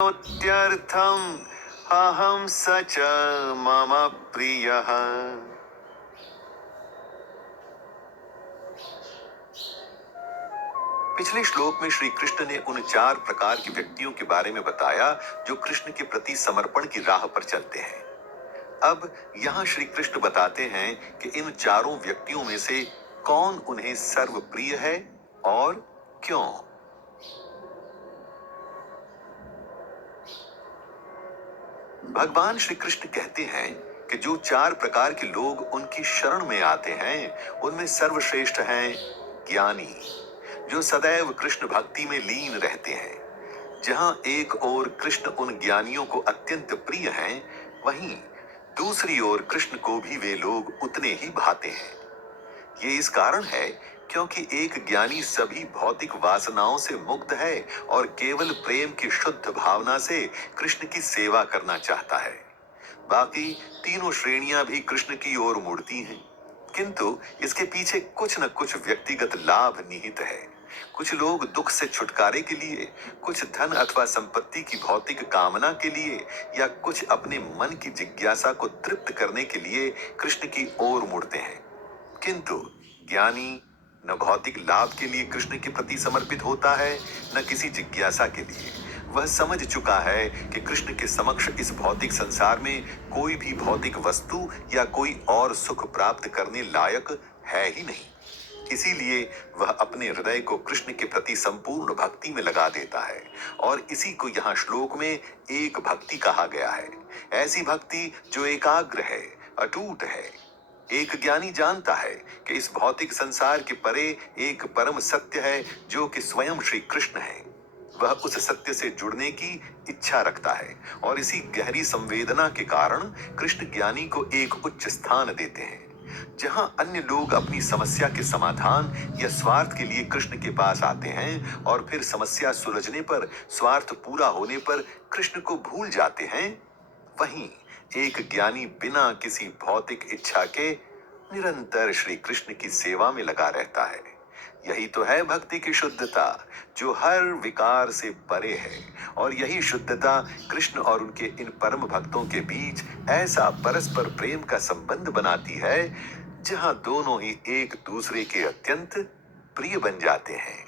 स्तोत्यर्थम् अहं स च मम प्रियः। पिछले श्लोक में श्री कृष्ण ने उन 4 प्रकार के व्यक्तियों के बारे में बताया जो कृष्ण के प्रति समर्पण की राह पर चलते हैं। अब यहाँ श्री कृष्ण बताते हैं कि इन चारों व्यक्तियों में से कौन उन्हें सर्वप्रिय है और क्यों। भगवान श्री कृष्ण कहते हैं कि जो 4 प्रकार के लोग उनकी शरण में आते हैं उनमें सर्वश्रेष्ठ हैं ज्ञानी, जो सदैव कृष्ण भक्ति में लीन रहते हैं। जहां एक ओर कृष्ण उन ज्ञानियों को अत्यंत प्रिय हैं, वहीं दूसरी ओर कृष्ण को भी वे लोग उतने ही भाते हैं। ये इस कारण है क्योंकि एक ज्ञानी सभी भौतिक वासनाओं से मुक्त है और केवल प्रेम की शुद्ध भावना से कृष्ण की सेवा करना चाहता है। बाकी तीनों श्रेणियां भी कृष्ण की ओर मुड़ती हैं, किंतु इसके पीछे कुछ न कुछ व्यक्तिगत लाभ निहित है। कुछ लोग दुख से छुटकारे के लिए, कुछ धन अथवा संपत्ति की भौतिक कामना के लिए, या कुछ अपने मन की जिज्ञासा को तृप्त करने के लिए कृष्ण की ओर मुड़ते हैं। किंतु ज्ञानी न भौतिक लाभ के लिए कृष्ण के प्रति समर्पित होता है, न किसी जिज्ञासा के लिए। वह समझ चुका है कि कृष्ण के समक्ष इस भौतिक संसार में कोई भी भौतिक वस्तु या कोई और सुख प्राप्त करने लायक है ही नहीं। इसीलिए वह अपने हृदय को कृष्ण के प्रति संपूर्ण भक्ति में लगा देता है, और इसी को यहाँ श्लोक में एक भक्ति कहा गया है। ऐसी भक्ति जो एकाग्र है, अटूट है। एक ज्ञानी जानता है कि इस भौतिक संसार के परे एक परम सत्य है जो कि स्वयं श्री कृष्ण है। वह उस सत्य से जुड़ने की इच्छा रखता है, और इसी गहरी संवेदना के कारण कृष्ण ज्ञानी को एक उच्च स्थान देते हैं। जहां अन्य लोग अपनी समस्या के समाधान या स्वार्थ के लिए कृष्ण के पास आते हैं और फिर समस्या सुलझने पर, स्वार्थ पूरा होने पर कृष्ण को भूल जाते हैं, वहीं एक ज्ञानी बिना किसी भौतिक इच्छा के निरंतर श्री कृष्ण की सेवा में लगा रहता है। यही तो है भक्ति की शुद्धता, जो हर विकार से परे है। और यही शुद्धता कृष्ण और उनके इन परम भक्तों के बीच ऐसा परस्पर प्रेम का संबंध बनाती है, जहां दोनों ही एक दूसरे के अत्यंत प्रिय बन जाते हैं।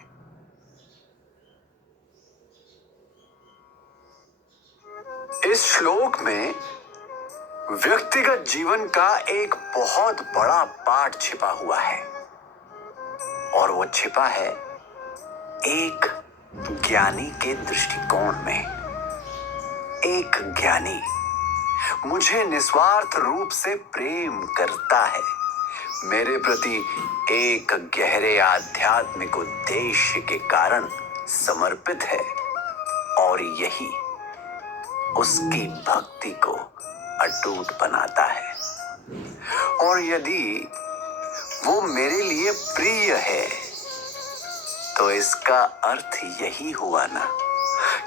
इस श्लोक में व्यक्तिगत जीवन का एक बहुत बड़ा पाठ छिपा हुआ है, और वो छिपा है एक ज्ञानी के दृष्टिकोण में। एक ज्ञानी मुझे निस्वार्थ रूप से प्रेम करता है, मेरे प्रति एक गहरे आध्यात्मिक उद्देश्य के कारण समर्पित है, और यही उसकी भक्ति को अटूट बनाता है। और यदि वो मेरे लिए प्रिय है, तो इसका अर्थ यही हुआ ना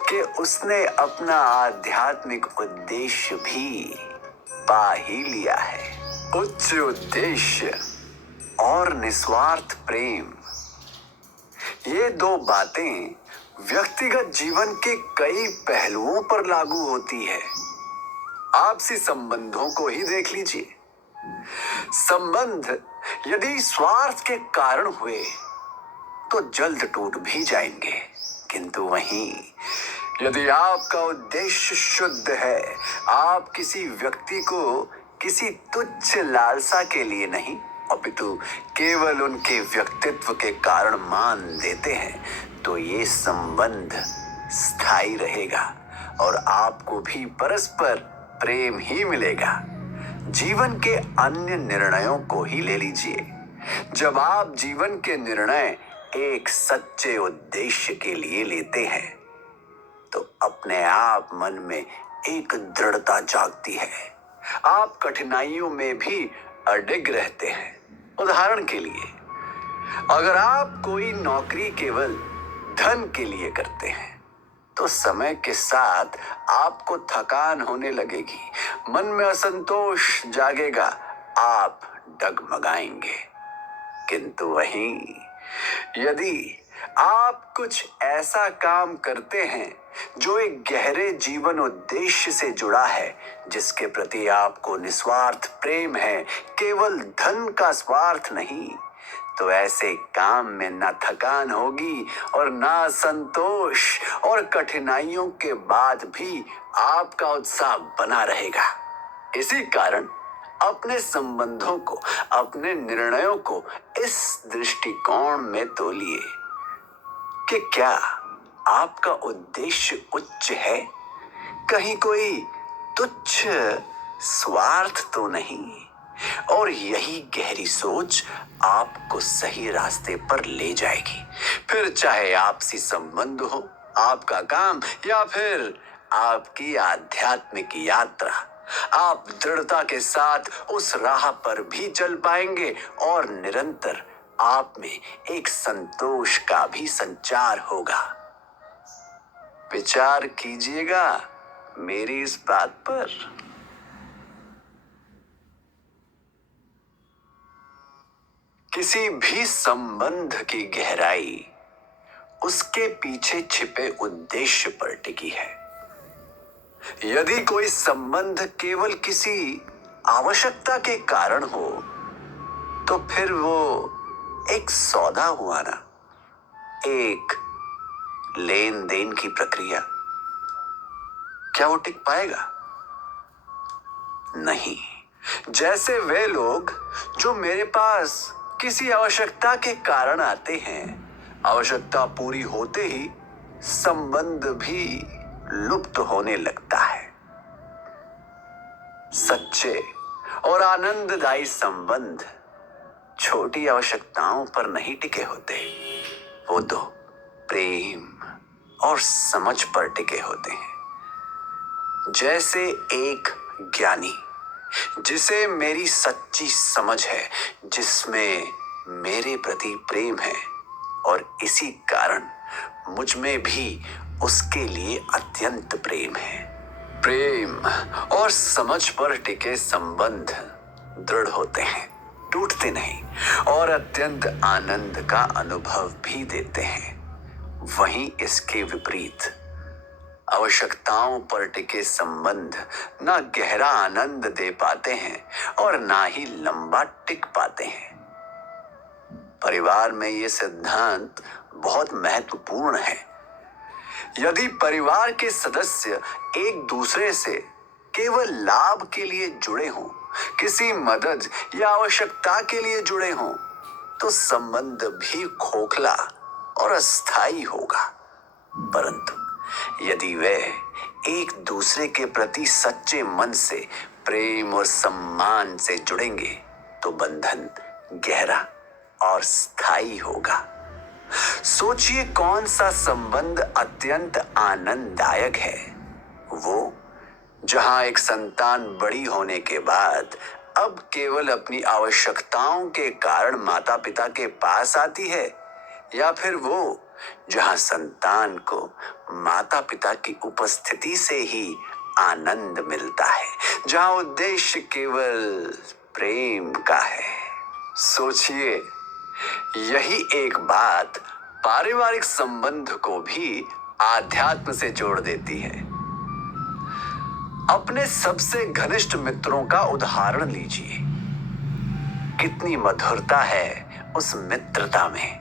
कि उसने अपना आध्यात्मिक उद्देश्य भी पा ही लिया है। उच्च उद्देश्य और निस्वार्थ प्रेम, ये दो बातें व्यक्तिगत जीवन के कई पहलुओं पर लागू होती है। आपसी संबंधों को ही देख लीजिए। संबंध यदि स्वार्थ के कारण हुए तो जल्द टूट भी जाएंगे, किंतु वहीं यदि आपका उद्देश्य शुद्ध है, आप किसी व्यक्ति को किसी तुच्छ लालसा के लिए नहीं अपितु केवल उनके व्यक्तित्व के कारण मान देते हैं, तो ये संबंध स्थायी रहेगा और आपको भी परस्पर प्रेम ही मिलेगा। जीवन के अन्य निर्णयों को ही ले लीजिए। जब आप जीवन के निर्णय एक सच्चे उद्देश्य के लिए लेते हैं, तो अपने आप मन में एक दृढ़ता जागती है। आप कठिनाइयों में भी अडिग रहते हैं। उदाहरण के लिए, अगर आप कोई नौकरी केवल धन के लिए करते हैं, तो समय के साथ आपको थकान होने लगेगी, मन में असंतोष जागेगा, आप डगमगाएंगे। किंतु वहीं यदि आप कुछ ऐसा काम करते हैं जो एक गहरे जीवन उद्देश्य से जुड़ा है, जिसके प्रति आपको निस्वार्थ प्रेम है, केवल धन का स्वार्थ नहीं, तो ऐसे काम में ना थकान होगी और ना संतोष, और कठिनाइयों के बाद भी आपका उत्साह बना रहेगा। इसी कारण अपने संबंधों को, अपने निर्णयों को इस दृष्टिकोण में तोलिए कि क्या आपका उद्देश्य उच्च है, कहीं कोई तुच्छ स्वार्थ तो नहीं। और यही गहरी सोच आपको सही रास्ते पर ले जाएगी, फिर चाहे आपसी संबंध हो, आपका काम, या फिर आपकी आध्यात्मिक यात्रा। आप दृढ़ता के साथ उस राह पर भी चल पाएंगे और निरंतर आप में एक संतोष का भी संचार होगा। विचार कीजिएगा मेरी इस बात पर। किसी भी संबंध की गहराई उसके पीछे छिपे उद्देश्य पर टिकी है। यदि कोई संबंध केवल किसी आवश्यकता के कारण हो, तो फिर वो एक सौदा हुआ ना, एक लेन देन की प्रक्रिया। क्या वो टिक पाएगा? नहीं। जैसे वे लोग जो मेरे पास किसी आवश्यकता के कारण आते हैं, आवश्यकता पूरी होते ही संबंध भी लुप्त होने लगता है। सच्चे और आनंददायी संबंध छोटी आवश्यकताओं पर नहीं टिके होते, वो तो प्रेम और समझ पर टिके होते हैं। जैसे एक ज्ञानी जिसे मेरी सच्ची समझ है, जिसमें मेरे प्रति प्रेम है, और इसी कारण मुझ में भी उसके लिए अत्यंत प्रेम है। प्रेम और समझ पर टिके संबंध दृढ़ होते हैं, टूटते नहीं, और अत्यंत आनंद का अनुभव भी देते हैं। वहीं इसके विपरीत आवश्यकताओं पर टिके संबंध ना गहरा आनंद दे पाते हैं और ना ही लंबा टिक पाते हैं। परिवार में ये सिद्धांत बहुत महत्वपूर्ण है। यदि परिवार के सदस्य एक दूसरे से केवल लाभ के लिए जुड़े हों, किसी मदद या आवश्यकता के लिए जुड़े हों, तो संबंध भी खोखला और अस्थायी होगा। परंतु यदि वे एक दूसरे के प्रति सच्चे मन से प्रेम और सम्मान से जुड़ेंगे, तो बंधन गहरा और स्थायी होगा। सोचिए कौन सा संबंध अत्यंत आनंददायक है? वो जहां एक संतान बड़ी होने के बाद अब केवल अपनी आवश्यकताओं के कारण माता पिता के पास आती है, या फिर वो जहां संतान को माता पिता की उपस्थिति से ही आनंद मिलता है, जहां उद्देश्य केवल प्रेम का है। सोचिए, यही एक बात पारिवारिक संबंध को भी आध्यात्म से जोड़ देती है। अपने सबसे घनिष्ठ मित्रों का उदाहरण लीजिए। कितनी मधुरता है उस मित्रता में,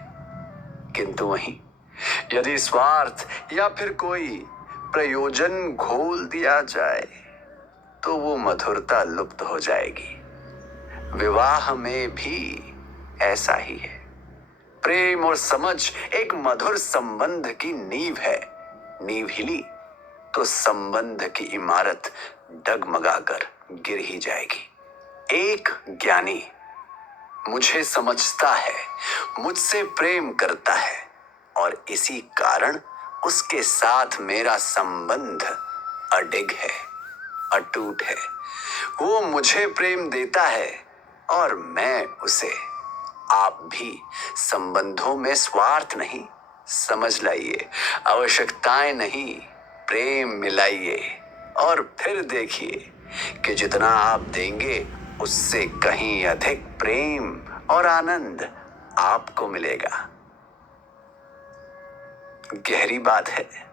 किंतु वहीं यदि स्वार्थ या फिर कोई प्रयोजन घोल दिया जाए, तो वो मधुरता लुप्त हो जाएगी। विवाह में भी ऐसा ही है। प्रेम और समझ एक मधुर संबंध की नींव है। नींव हिली तो संबंध की इमारत डगमगाकर गिर ही जाएगी। एक ज्ञानी मुझे समझता है, मुझसे प्रेम करता है, और इसी कारण उसके साथ मेरा संबंध अडिग है, अटूट है। वो मुझे प्रेम देता है और मैं उसे। आप भी संबंधों में स्वार्थ नहीं, समझ लाइए, आवश्यकताएं नहीं, प्रेम मिलाइए, और फिर देखिए कि जितना आप देंगे उससे कहीं अधिक प्रेम और आनंद आपको मिलेगा। गहरी बात है।